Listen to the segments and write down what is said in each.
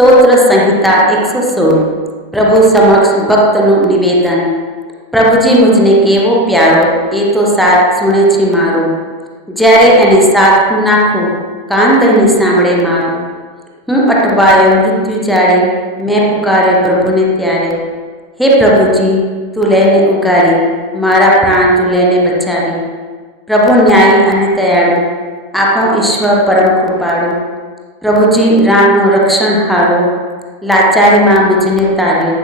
સ્તોત્ર સંહિતા 116 પ્રભુ સમક્ષ ભક્તનું નિવેદન। પ્રભુજી મુझને કેવો પ્યારો, એ તો સાથ સુણે છે મારો। જ્યારે એને સાથ હું નાખું, કાન દઈને સાંભળે મારો। હું અટવાયો મૃત્યુ જાળે, મેં પુકાર્યો પ્રભુને ત્યારે। હે પ્રભુજી, તું લઈને ઉગારી, મારા પ્રાણ તું લઈને બચાવી। પ્રભુ ન્યાયી અને દયાળુ, આપણો ઈશ્વર પરમ કૃપાળુ। પ્રભુજી રામનું રક્ષણ હારો, લાચારીમાં મુझને તાર્યો।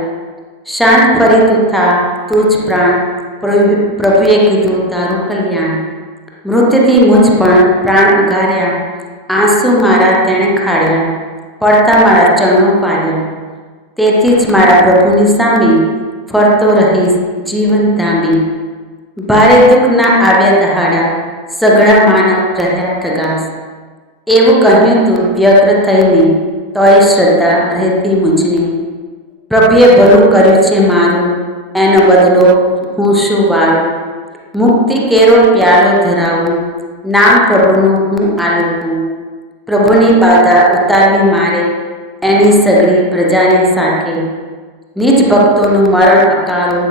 શાંત ફરી તું થા, તું જ પ્રાણ, પ્રભુએ કીધું તારું કલ્યાણ। મૃત્યુથી મુझ પણ પ્રાણ ઉગાર્યા, આંસુ મારા તેણે ખાળ્યા, પડતા મારા ચરણો પાર્યા। તેથી જ મારા પ્રભુની સામે, ફરતો રહીશ જીવન ધામી। ભારે દુઃખના આવ્યા દહાડા, સઘળા માનવ રહ્યા ઠગાસ। એવું કહ્યું તું વ્યગ્ર થઈને, તોય શ્રદ્ધા રહેતી મુझની। પ્રભુએ ભલું કર્યું છે મારું, એનો બદલો હું શું વાળું। મુક્તિ કેરો પ્યાલો ધરાવું, નામ પ્રભુનું હું આલું। પ્રભુની બાધા ઉતારવી મારે, એની સઘળી પ્રજાને સાકે। નિજ ભક્તોનું મરણ અકાળું,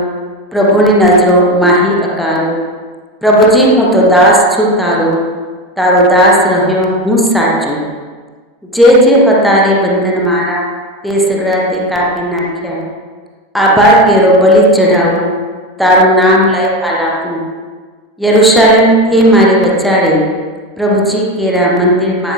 પ્રભુની નજરો માહી અકાળું। પ્રભુજી હું તો દાસ છું તારો, તારો દાસ રહ્યો હું સાચો। જે હતા રે બંધન મારા, તે સઘળા તે કાપી નાખ્યા। આભાર કેરો બલિ ચઢાવું, તારું નામ લઈ આલાપું। યરુશલેમ હે મારી વચાળે, પ્રભુજી કેરા મંદિરમાં